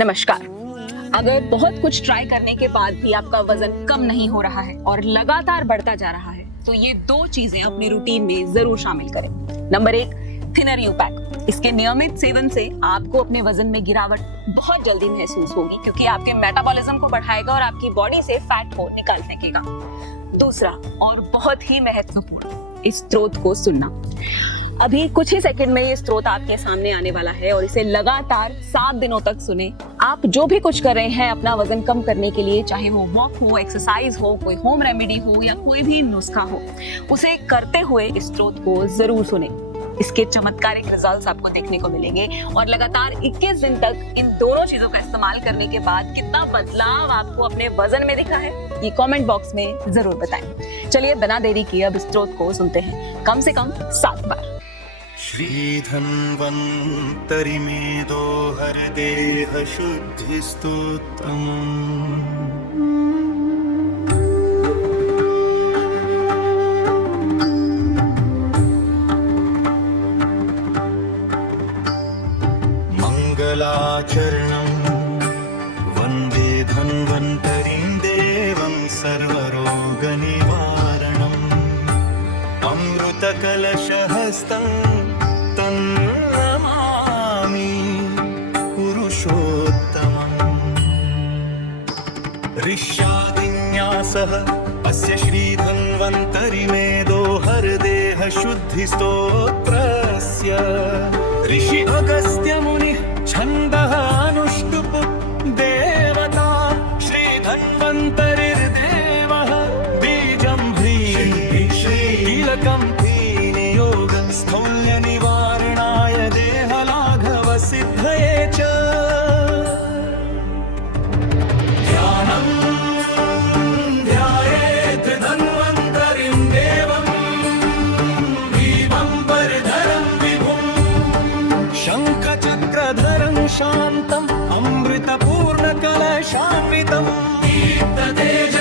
नमस्कार। अगर बहुत कुछ ट्राई करने के बाद भी आपका वजन कम नहीं हो रहा है और लगातार बढ़ता जा रहा है तो ये दो चीजें अपने रूटीन में जरूर शामिल करें। Number 1, thinner you pack. इसके नियमित सेवन से आपको अपने वजन में गिरावट बहुत जल्दी महसूस होगी क्योंकि आपके मेटाबॉलिज्म को बढ़ाएगा और आपकी बॉडी से फैट को निकाल फेंकेगा। दूसरा और बहुत ही महत्वपूर्ण, इस स्रोत को सुनना। अभी कुछ ही सेकंड में ये स्रोत आपके सामने आने वाला है और इसे लगातार 7 दिनों तक सुने। आप जो भी कुछ कर रहे हैं अपना वजन कम करने के लिए, चाहे वो वॉक हो, एक्सरसाइज हो, कोई होम रेमेडी हो या कोई भी नुस्खा हो, उसे करते हुए इस स्रोत को जरूर सुने। इसके चमत्कारिक रिजल्ट्स आपको देखने को मिलेंगे और लगातार 21 दिन तक इन दोनों चीजों का इस्तेमाल करने के बाद कितना बदलाव आपको अपने वजन में दिखा है, ये कमेंट बॉक्स में जरूर बताएं। चलिए बिना देरी किए अब इस स्रोत को सुनते हैं कम से कम 7 बार। श्रीधन्वन्तरि मेदो हरदेह शुद्धिस्तोत्रम्। मंगलाचरणं वन्दे धन्वन्तरिं देवं सर्वरोगनिवारणम्। अमृतकलशहस्तं तन्नमामि पुरुषोत्तमम्। ऋष्यादिन्यासः अस्य श्रीधन्वन्तरि मेदो हरदेह शुद्धिस्तोत्रस्य। ऋषि अगस्त्य मुनिः छन्दः अनुष्टुप् देवता श्रीधन्वन्तरिर्देवः। बीजं ह्रीं कीलकं नियोगं स्थौल्यनिवारणाय देहलाघवसिद्धये च। ध्यानं ध्यायेत् धन्वन्तरिं देवं भीमं वरदरं विभुं। शङ्खचक्रधरं शान्तम् अमृतपूर्णकलशान्वितं दीप्ततेज